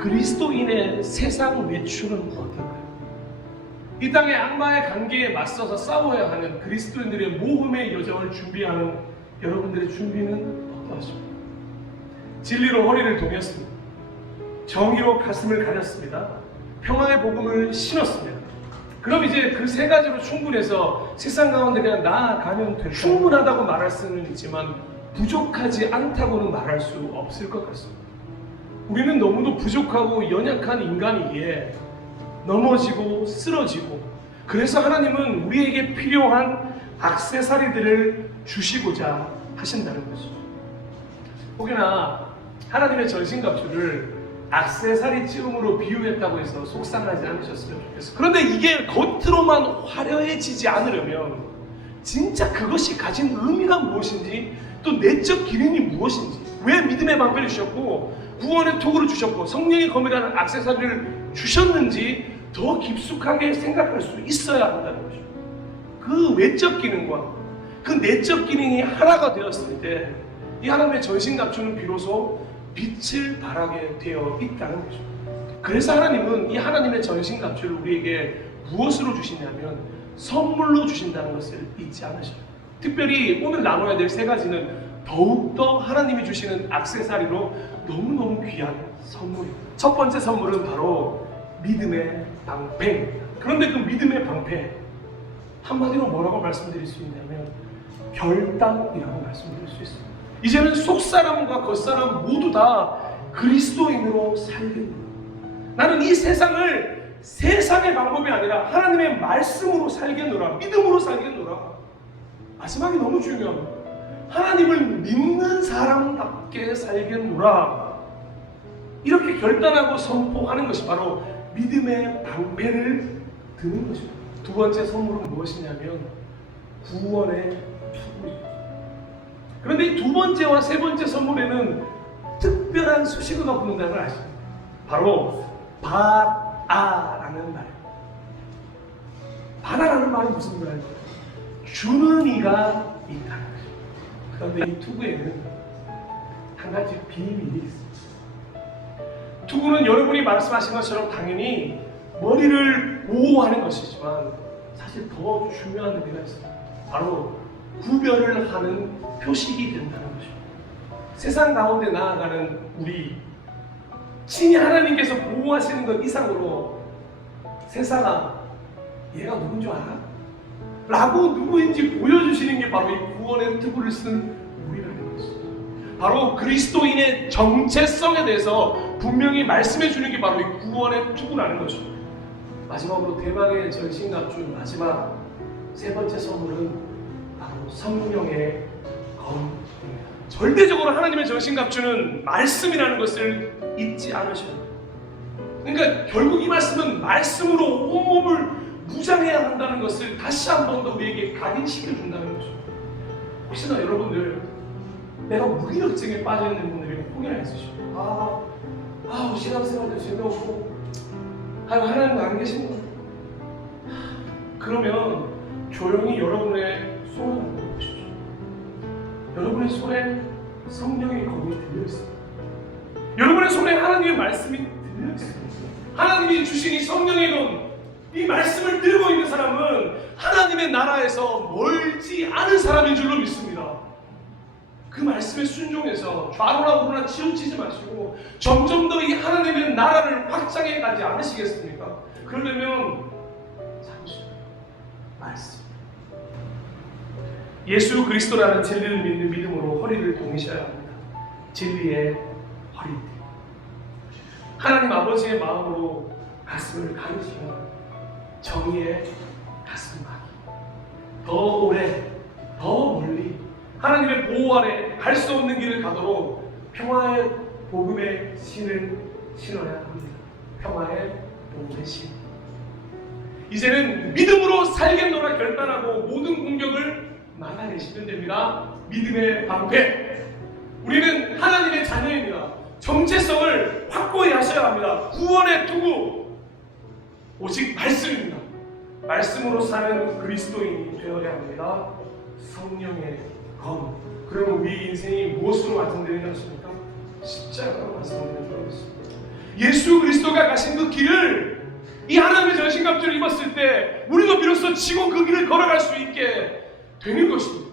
그리스도인의 세상 외출은 어떨까요? 이 땅의 악마의 관계에 맞서서 싸워야 하는 그리스도인들의 모험의 여정을 준비하는 여러분들의 준비는 어떠하십니까? 진리로 허리를 동였습니다. 정의로 가슴을 가렸습니다. 평화의 복음을 신었습니다. 그럼 이제 그 세 가지로 충분해서 세상 가운데 그냥 나아가면 될까요? 충분하다고 말할 수는 있지만 부족하지 않다고는 말할 수 없을 것 같습니다. 우리는 너무도 부족하고 연약한 인간이기에 넘어지고 쓰러지고, 그래서 하나님은 우리에게 필요한 액세서리들을 주시고자 하신다는 것이죠. 혹여나 하나님의 전신갑주를 액세서리 찌움으로 비유했다고 해서 속상하지 않으셨으면 좋겠어요. 그런데 이게 겉으로만 화려해지지 않으려면 진짜 그것이 가진 의미가 무엇인지, 또 내적 기능이 무엇인지, 왜 믿음의 방패를 주셨고 구원의 토구를 주셨고 성령의 검이라는 액세서리를 주셨는지 더 깊숙하게 생각할 수 있어야 한다는 거죠. 그 외적 기능과 그 내적 기능이 하나가 되었을 때 이 하나님의 전신갑주는 비로소 빛을 발하게 되어 있다는 거죠. 그래서 하나님은 이 하나님의 전신갑주를 우리에게 무엇으로 주시냐면 선물로 주신다는 것을 잊지 않으셔요. 특별히 오늘 나눠야 될 세 가지는 더욱더 하나님이 주시는 액세서리로 너무너무 귀한 선물입니다. 첫 번째 선물은 바로 믿음의 방패입니다. 그런데 그 믿음의 방패, 한마디로 뭐라고 말씀드릴 수 있냐면 결단이라고 말씀드릴 수 있습니다. 이제는 속사람과 겉사람 모두 다 그리스도인으로 살겠노라. 나는 이 세상을 세상의 방법이 아니라 하나님의 말씀으로 살겠노라. 믿음으로 살겠노라. 마지막이 너무 중요합니다. 하나님을 믿는 사람답게 살겠노라. 이렇게 결단하고 선포하는 것이 바로 믿음의 방패를 드는 것입니다. 두 번째 선물은 무엇이냐면 구원의 투구입니다. 그런데 이 두 번째와 세 번째 선물에는 특별한 수식어가 붙는다는 걸 아십니까? 바로 바아라는 말이에요. 바아라는 말이 무슨 말이에요? 주는 이가 있다는 거죠. 그런데 이 투구에는 한 가지 비밀이 있습니다. 투구는 여러분이 말씀하신 것처럼 당연히 머리를 보호하는 것이지만 사실 더 중요한 의미가 있습니다. 바로 구별을 하는 표식이 된다는 것입니다. 세상 가운데 나아가는 우리, 친히 하나님께서 보호하시는 것 이상으로 세상아, 얘가 누군 줄 알아? 라고 누구인지 보여주시는 게 바로 이 구원의 투구를 쓴 우리라는 것입니다. 바로 그리스도인의 정체성에 대해서 분명히 말씀해 주는 게 바로 이 구원의 투구라는 것입니다. 마지막으로 대망의 전신갑주 마지막 세 번째 선물은 바로 성령의 검입니다. 절대적으로 하나님의 전신갑주는 말씀이라는 것을 잊지 않으셔야 돼요. 그러니까 결국 이 말씀은 말씀으로 온몸을 무장해야 한다는 것을 다시 한 번 더 우리에게 각인시켜준다는 거죠. 혹시나 여러분들 내가 무기력증에 빠져있는 분들이 혹여나 있으시고 신앙생활도 재미없고 하나님 안 계신구나. 그러면 조용히 여러분의 손을 한번 보십시오. 여러분의 손에 성령의 검이 들려있습니다. 여러분의 손에 하나님의 말씀이 들려있습니다. 하나님이 주신 이 성령의 검, 이 말씀을 들고 있는 사람은 하나님의 나라에서 멀지 않은 사람인 줄로 믿습니다. 그 말씀에 순종해서 좌로나 우로나 치우치지 마시고 점점 더 이 하나님의 나라를 확장해 가지 않으시겠습니까? 그러려면 잠시 말씀, 예수 그리스도라는 진리를 믿는 믿음으로 허리를 동이셔야 합니다. 진리의 허리띠, 하나님 아버지의 마음으로 가슴을 가리시면 정의의 가슴막이, 더 오래 더 멀리 하나님의 보호 아래 갈 수 없는 길을 가도록 평화의 복음의 신을 신어야 합니다. 평화의 복음의 신. 이제는 믿음으로 살겠노라 결단하고 모든 공격을 막아내시면 됩니다. 믿음의 방패. 우리는 하나님의 자녀입니다. 정체성을 확고히 하셔야 합니다. 구원의 투구, 오직 말씀입니다. 말씀으로 사는 그리스도인이 되어야 합니다. 성령의 검. 그러면 우리 인생이 무엇으로 완성되는 것입니까? 십자가로 완성되는 줄 알겠습니다. 예수 그리스도가 가신 그 길을 이 하나님의 전신갑주를 입었을 때 우리도 비로소 지고 그 길을 걸어갈 수 있게 되는 것입니다.